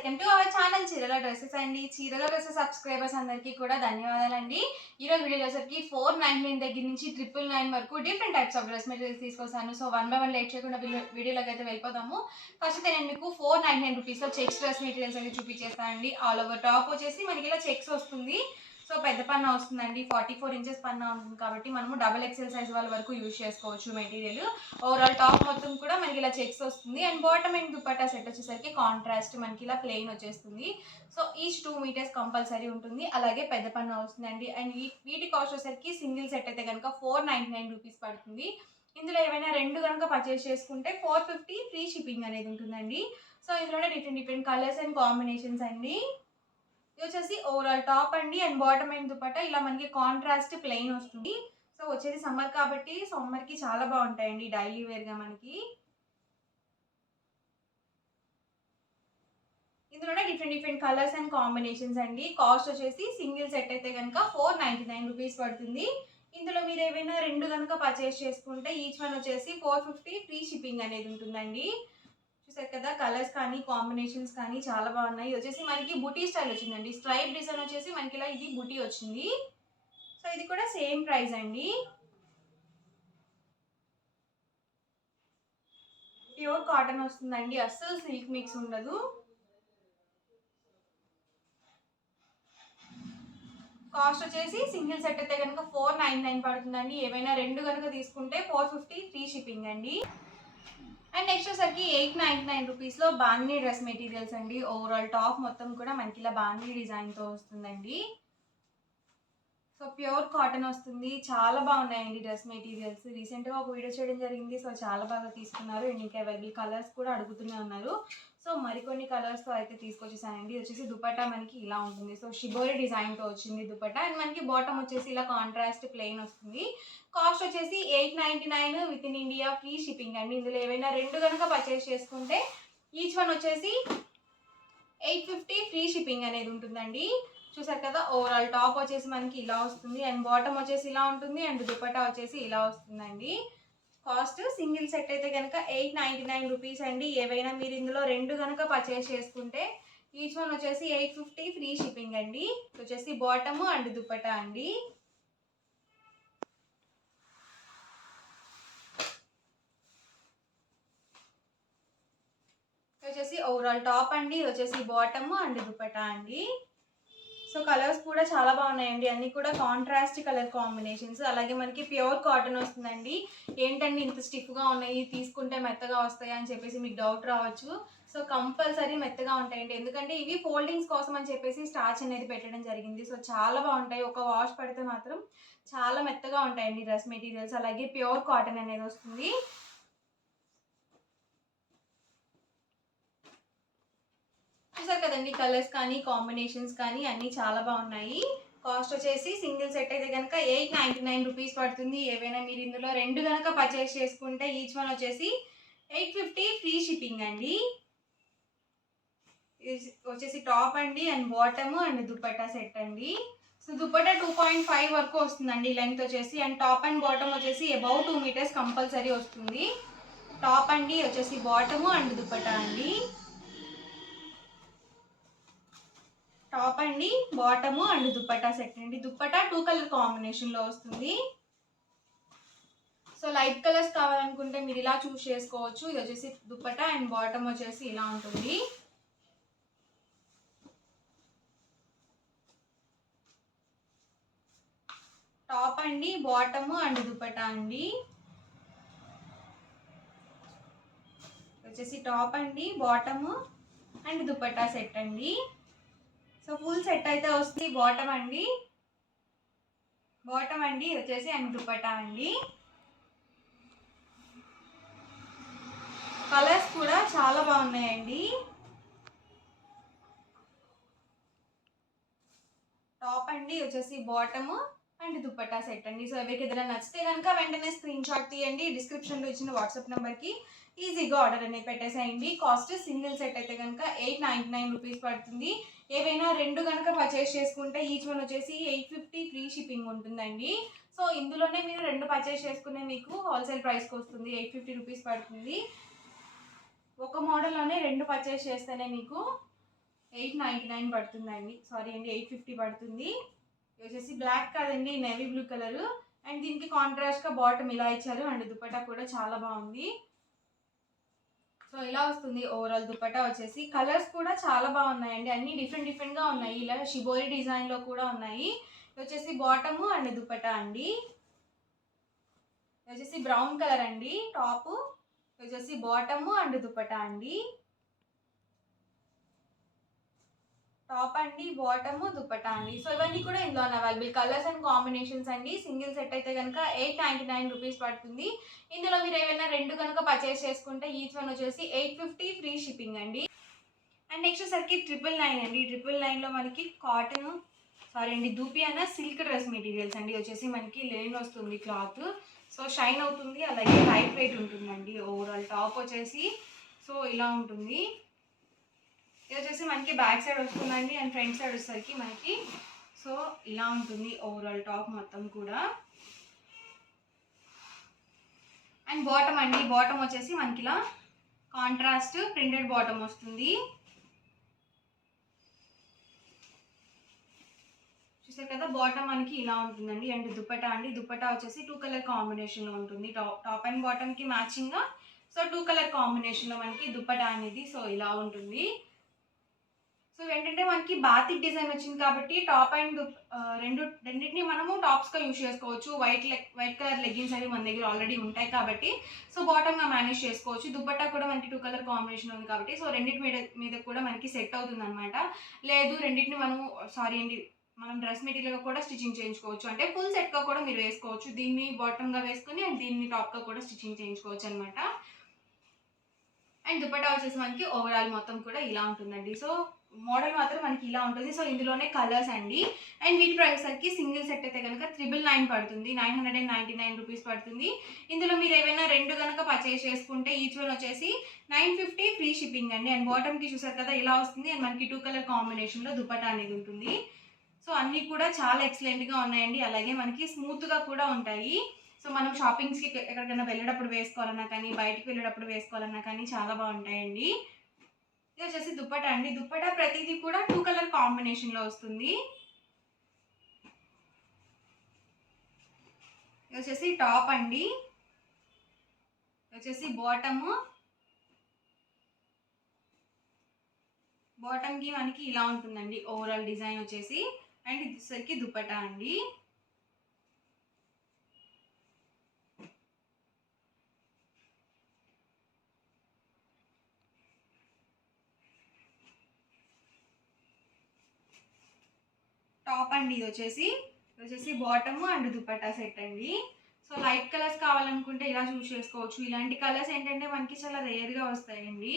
Welcome to our channel చీరల dresses అండి. చీరల డ్రెస్సెస్ సబ్స్క్రైబర్స్ అందరికీ కూడా ధన్యవాదాలండి. ఈరోజు వీడియో వచ్చేసరికి 499 దగ్గర నుంచి 999 వరకు different types of dress materials తీసుకొస్తాను. సో 1 by 1 లేట్ చేయకుండా వీడియోలోకి అయితే వెళ్ళిపోదాము. ఫస్ట్ అయితే నేను మీకు 499 రూపీస్లో చెక్స్ డ్రెస్ మెటీరియల్స్ అయితే చూపించేస్తానండి. ఆల్ ఓవర్ టాప్ వచ్చేసి మనకి ఇలా చెక్స్ వస్తుంది. సో పెద్ద పన్నా వస్తుందండి, 44 ఇంచెస్ పన్నా ఉంటుంది కాబట్టి మనము డబల్ ఎక్సెల్ సైజ్ వాళ్ళ వరకు యూజ్ చేసుకోవచ్చు మెటీరియల్. ఓవరాల్ టాప్ మొత్తం కూడా మనకి ఇలా చెక్స్ వస్తుంది. And bottom and dupatta set వచ్చేసరికి కాంట్రాస్ట్ మనకి ఇలా ప్లెయిన్ వచ్చేస్తుంది. సో ఈచ్ 2 మీటర్స్ కంపల్సరీ ఉంటుంది. అలాగే పెద్ద పన్నా వస్తుందండి. అండ్ వీటి కాస్ట్ వచ్చేసరికి సింగిల్ సెట్ అయితే కనుక 499 రూపీస్ పడుతుంది. ఇందులో ఏమైనా రెండు కనుక పర్చేస్ చేసుకుంటే 450 ఫ్రీ షిప్పింగ్ అనేది ఉంటుందండి. సో ఇందులోనే డిఫరెంట్ కలర్స్ అండ్ కాంబినేషన్స్ అండి. ఇది వచ్చేసి ఓవరాల్ టాప్ అండి. అండ్ బాటమ్ అండ్ దుపట్టా ఇలా మనకి కాంట్రాస్ట్ ప్లెయిన్ వస్తుంది. సో వచ్చేది సమ్మర్ కాబట్టి సమ్మర్కి చాలా బాగుంటాయండి డైలీ వేర్గా మనకి. ఇందులోనే డిఫరెంట్ కలర్స్ అండ్ కాంబినేషన్స్ అండి. కాస్ట్ వచ్చేసి సింగిల్ సెట్ అయితే కనుక 499 రూపీస్ పడుతుంది. ఇందులో మీరు ఏవైనా రెండు కనుక పర్చేస్ చేసుకుంటే ఈచ్ వన్ వచ్చేసి 450 ఫ్రీ షిప్పింగ్ అనేది ఉంటుందండి. చూసారు కదా, కలర్స్ కానీ కాంబినేషన్స్ కానీ చాలా బాగున్నాయి. ఇది వచ్చేసి మనకి బుటీ స్టైల్ వచ్చిందండి. స్ట్రైప్ డిజైన్ వచ్చేసి మనకి ఇలా ఇది బుటీ వచ్చింది. సో ఇది కూడా సేమ్ ప్రైస్ అండి. ప్యూర్ కాటన్ వస్తుందండి, అస్సలు సిల్క్ మిక్స్ ఉండదు. కాస్ట్ వచ్చేసి సింగిల్ సెట్ అయితే కనుక 499 పడుతుందండి. ఏవైనా రెండు కనుక తీసుకుంటే 450 ఫ్రీ షిప్పింగ్ అండి. అండ్ నెక్స్ట్ వచ్చేసరికి 899 రూపీస్లో బాందినీ డ్రెస్ మెటీరియల్స్ అండి. ఓవరాల్ టాప్ మొత్తం కూడా మనకి ఇలా బాందినీ డిజైన్తో వస్తుందండి. సో ప్యూర్ కాటన్ వస్తుంది. చాలా బాగున్నాయండి డ్రెస్ మెటీరియల్స్. రీసెంట్గా ఒక వీడియో చేయడం జరిగింది. సో చాలా బాగా తీసుకున్నారు. అండ్ ఇంకా అవైలబుల్ కలర్స్ కూడా అడుగుతూనే ఉన్నారు. సో మరికొన్ని కలర్స్తో అయితే తీసుకొచ్చేసానండి. ఇది వచ్చేసి దుపట్టా మనకి ఇలా ఉంటుంది. సో షిబోరి డిజైన్తో వచ్చింది దుపట్టా. అండ్ మనకి బాటమ్ వచ్చేసి ఇలా కాంట్రాస్ట్ ప్లెయిన్ వస్తుంది. కాస్ట్ వచ్చేసి 899 with in India free shipping అండి. ఇందులో ఏవైనా రెండు కనుక పర్చేస్ చేసుకుంటే ఈచ్ వన్ వచ్చేసి 850 ఫ్రీ షిప్పింగ్ అనేది ఉంటుందండి. చూసారు కదా, ఓవరాల్ టాప్ వచ్చేసి మనకి ఇలా వస్తుంది. అండ్ బాటమ్ వచ్చేసి ఇలా ఉంటుంది. అండ్ దుపట్టా వచ్చేసి ఇలా వస్తుందండి. కాస్ట్ సింగిల్ సెట్ అయితే కనుక 899 రూపీస్ అండి. ఏవైనా మీరు ఇందులో రెండు కనుక పర్చేస్ చేసుకుంటే ఈచ్ వన్ వచ్చేసి 850 ఫ్రీ షిప్పింగ్ అండి. వచ్చేసి బాటమ్ అండ్ దుపట్టా అండి. వచ్చేసి ఓవరాల్ టాప్ అండి. వచ్చేసి బాటమ్ అండ్ దుపట్టా అండి. సో కలర్స్ కూడా చాలా బాగున్నాయండి. అన్నీ కూడా కాంట్రాస్ట్ కలర్ కాంబినేషన్స్. అలాగే మనకి ప్యూర్ కాటన్ వస్తుందండి. ఏంటండి ఇంత స్టిఫ్గా ఉన్నాయి, తీసుకుంటే మెత్తగా వస్తాయి అని చెప్పేసి మీకు డౌట్ రావచ్చు. సో కంపల్సరీ మెత్తగా ఉంటాయండి. ఎందుకంటే ఇవి ఫోల్డింగ్స్ కోసం అని చెప్పేసి స్టార్చ్ అనేది పెట్టడం జరిగింది. సో చాలా బాగుంటాయి. ఒక వాష్ పడితే మాత్రం చాలా మెత్తగా ఉంటాయండి డ్రెస్ మెటీరియల్స్. అలాగే ప్యూర్ కాటన్ అనేది వస్తుంది. చూసారు కదండి, కలర్స్ కానీ కాంబినేషన్స్ కానీ అన్నీ చాలా బాగున్నాయి. కాస్ట్ వచ్చేసి సింగిల్ సెట్ అయితే కనుక 899 రూపీస్ పడుతుంది. ఏవైనా మీరు ఇందులో రెండు కనుక పర్చేస్ చేసుకుంటే ఈచ్ వన్ వచ్చేసి 850 ఫ్రీ షిప్పింగ్ అండి. వచ్చేసి టాప్ అండి. And bottom and dupatta set అండి. సో దుపట్టా 2.5 వరకు వస్తుందండి లెంగ్త్ వచ్చేసి. అండ్ టాప్ అండ్ బాటమ్ వచ్చేసి అబౌవ్ 2 మీటర్స్ కంపల్సరీ వస్తుంది. టాప్ అండి, వచ్చేసి బాటమ్ అండ్ దుపట్టా అండి. టాప్ అండి, బాటమ్ అండ్ దుపట్టా సెట్ అండి. దుపట్టా 2 కలర్ కాంబినేషన్లో వస్తుంది. సో లైట్ కలర్స్ కావాలనుకుంటే మీరు ఇలా చూస్ చేసుకోవచ్చు. ఇది వచ్చేసి దుపట్టా అండ్ బాటమ్ వచ్చేసి ఇలా ఉంటుంది. టాప్ అండి, బాటమ్ అండ్ దుపట్టా అండి. వచ్చేసి టాప్ అండి, బాటమ్ అండ్ దుపట్టా సెట్ అండి. సో ఫుల్ సెట్ అయితే వస్తుంది. బాటమ్ అండి వచ్చేసి అండ్ దుపట్టా అండి. కలర్స్ కూడా చాలా బాగున్నాయండి. టాప్ అండి, వచ్చేసి బాటమ్ అండ్ దుపట్టా సెట్ అండి. సో ఎవరికి ఏదైనా నచ్చితే కనుక వెంటనే స్క్రీన్ షాట్ తీయండి. డిస్క్రిప్షన్లో ఇచ్చిన వాట్సాప్ నెంబర్కి ఈజీగా ఆర్డర్ అనేది పెట్టేసేయండి. కాస్ట్ సింగిల్ సెట్ అయితే కనుక 899 రూపీస్ పడుతుంది. ఏవైనా రెండు కనుక పర్చేస్ చేసుకుంటే ఈచ్ వన్ వచ్చేసి 850 ఫ్రీ షిప్పింగ్ ఉంటుందండి. సో ఇందులోనే మీరు రెండు పర్చేస్ చేసుకునే మీకు హోల్సేల్ ప్రైస్కి వస్తుంది. 850 రూపీస్ పడుతుంది. ఒక మోడల్లోనే రెండు పర్చేస్ చేస్తేనే మీకు 899 పడుతుందండి, సారీ అండి 850 పడుతుంది. ఇది వచ్చేసి బ్లాక్ కాదండి, నేవీ బ్లూ కలర్. అండ్ దీనికి కాంట్రాస్ట్గా బాటమ్ ఇలా ఇచ్చారు అండ్ దుపట్టా కూడా చాలా బాగుంది. సో ఇలా వస్తుంది ఓవరాల్ దుపట్టా వచ్చేసి. కలర్స్ కూడా చాలా బాగున్నాయండి, అన్ని డిఫరెంట్గా ఉన్నాయి. ఇలా షిబోరి డిజైన్లో కూడా ఉన్నాయి. ఇది వచ్చేసి బాటము అండ్ దుపట్టా అండి. ఇది వచ్చేసి బ్రౌన్ కలర్ అండి టాప్. ఇది వచ్చేసి బాటము అండ్ దుపట్టా అండి. టాప్ అండి, బాటము, దుపట్టా అండి. సో ఇవన్నీ కూడా ఇందులో అవైలబుల్ కలర్స్ అండ్ కాంబినేషన్స్ అండి. సింగిల్ సెట్ అయితే కనుక 899 రూపీస్ పడుతుంది. ఇందులో మీరు ఏమైనా రెండు కనుక పర్చేస్ చేసుకుంటే ఈచ్ వన్ వచ్చేసి 850 ఫ్రీ షిప్పింగ్ అండి. అండ్ నెక్స్ట్ వచ్చేసరికి 999 అండి. 999లో మనకి కాటన్, సారీ అండి దూపియానా సిల్క్ డ్రెస్ మెటీరియల్స్ అండి. వచ్చేసి మనకి లెనిన్ వస్తుంది క్లాత్. సో షైన్ అవుతుంది, అలాగే లైట్ వెయిట్ ఉంటుందండి. ఓవరాల్ టాప్ వచ్చేసి సో ఇలా ఉంటుంది. ఇది వచ్చేసి మనకి బ్యాక్ సైడ్ వస్తుందండి అండ్ ఫ్రంట్ సైడ్ వచ్చేసరికి మనకి సో ఇలా ఉంటుంది ఓవరాల్ టాప్ మొత్తం కూడా. అండ్ బాటమ్ అండి, బాటమ్ వచ్చేసి మనకి ఇలా కాంట్రాస్ట్ ప్రింటెడ్ బాటమ్ వస్తుంది. చూసారు కదా, బాటమ్ మనకి ఇలా ఉంటుందండి. అండ్ దుపట్టా అండి, దుపట్టా వచ్చేసి 2 కలర్ కాంబినేషన్లో ఉంటుంది. టాప్ అండ్ బాటమ్కి మ్యాచింగ్గా సో 2 కలర్ కాంబినేషన్లో మనకి దుపట్టా అనేది సో ఇలా ఉంటుంది. సో ఏంటంటే మనకి బాతిక్ డిజైన్ వచ్చింది కాబట్టి టాప్ అండ్ రెండింటిని మనము టాప్స్గా యూజ్ చేసుకోవచ్చు. వైట్ కలర్ లెగ్గిన్స్ అవి మన దగ్గర ఆల్రెడీ ఉంటాయి కాబట్టి సో బాటమ్గా మేనేజ్ చేసుకోవచ్చు. దుపట్టా కూడా మనకి 2 కలర్ కాంబినేషన్ ఉంది కాబట్టి సో రెండింటి మీద కూడా మనకి సెట్ అవుతుంది అనమాట. లేదు రెండింటిని మనం డ్రెస్ మెటీరియల్గా కూడా స్టిచ్చింగ్ చేయించుకోవచ్చు, అంటే ఫుల్ సెట్గా కూడా మీరు వేసుకోవచ్చు. దీన్ని బాటమ్గా వేసుకొని అండ్ దీన్ని టాప్గా కూడా స్టిచ్చింగ్ చేయించుకోవచ్చు అనమాట. అండ్ దుపట్టా వచ్చేసి మనకి ఓవరాల్ మొత్తం కూడా ఇలా ఉంటుందండి. సో మోడల్ మాత్రం మనకి ఇలా ఉంటుంది. సో ఇందులోనే కలర్స్ అండి. అండ్ వీటి ప్రైస్ సరికి సింగిల్ సెట్ అయితే కనుక 999 పడుతుంది, 999 రూపీస్ పడుతుంది. ఇందులో మీరు ఏవైనా రెండు కనుక పర్చేస్ చేసుకుంటే ఈచ్ వన్ వచ్చేసి 950 ఫ్రీ షిప్పింగ్ అండి. అండ్ బాటమ్కి చూసారు కదా ఇలా వస్తుంది. అండ్ మనకి 2 కలర్ కాంబినేషన్లో దుపట్టా అనేది ఉంటుంది. సో అన్నీ కూడా చాలా ఎక్సలెంట్గా ఉన్నాయండి, అలాగే మనకి స్మూత్గా కూడా ఉంటాయి. సో మనం షాపింగ్స్కి ఎక్కడికైనా వెళ్ళేటప్పుడు వేసుకోవాలన్నా కానీ, బయటికి వెళ్ళేటప్పుడు వేసుకోవాలన్నా కానీ చాలా బాగుంటాయండి. ఇది వచ్చేసి దుపట్టా అండి. దుపట్టా ప్రతిదీ కూడా 2 కలర్ కాంబినేషన్లో వస్తుంది. ఇది వచ్చేసి టాప్ అండి. ఇది వచ్చేసి బాటమ్కి మనకి ఇలా ఉంటుందండి ఓవరాల్ డిజైన్ వచ్చేసి. అండ్ ఇది వచ్చేసరికి దుపట్టా అండి. టాప్ అండి. ఇది వచ్చేసి బాటమ్ అండ్ దుపట్టా సెట్ అండి. సో లైట్ కలర్స్ కావాలనుకుంటే ఇలా చూస్ చేసుకోవచ్చు. ఇలాంటి కలర్స్ ఏంటంటే మనకి చాలా రేర్గా వస్తాయండి.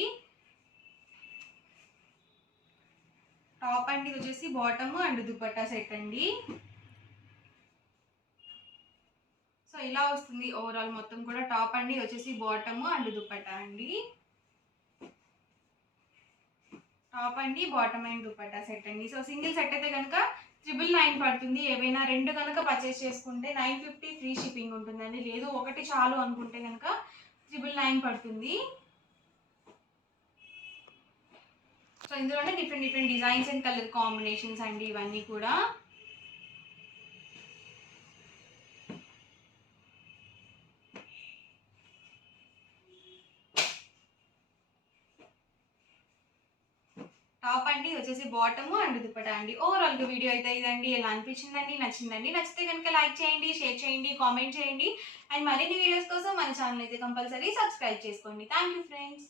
టాప్ అండి. ఇది వచ్చేసి బాటమ్ అండ్ దుపట్టా సెట్ అండి. సో ఇలా వస్తుంది ఓవరాల్ మొత్తం కూడా. టాప్ అండి, వచ్చేసి బాటమ్ అండ్ దుపట్టా అండి. టాప్ అండి, బాటమ్ అండ్ దుపట్టా సెట్ అండి. సో సింగిల్ సెట్ అయితే కనుక 999 పడుతుంది. ఏవైనా రెండు కనుక పర్చేస్ చేసుకుంటే 950 ఫ్రీ షిప్పింగ్ ఉంటుందండి. లేదు ఒకటి చాలు అనుకుంటే కనుక 999 పడుతుంది. సో ఇందులోనే different designs and colour combinations అండి ఇవన్నీ కూడా. టాప్ అండి, వచ్చేసి బాటమ్ అండ్ దుపట్టా అండి. ఓవరాల్గా వీడియో అయితే ఇదండి. ఎలా అనిపించిందండి? నచ్చిందండి? నచ్చితే కనుక లైక్ చేయండి, షేర్ చేయండి, కామెంట్ చేయండి. అండ్ మరిన్ని వీడియోస్ కోసం మన ఛానల్ అయితే కంపల్సరీ సబ్స్క్రైబ్ చేసుకోండి. Thank you friends.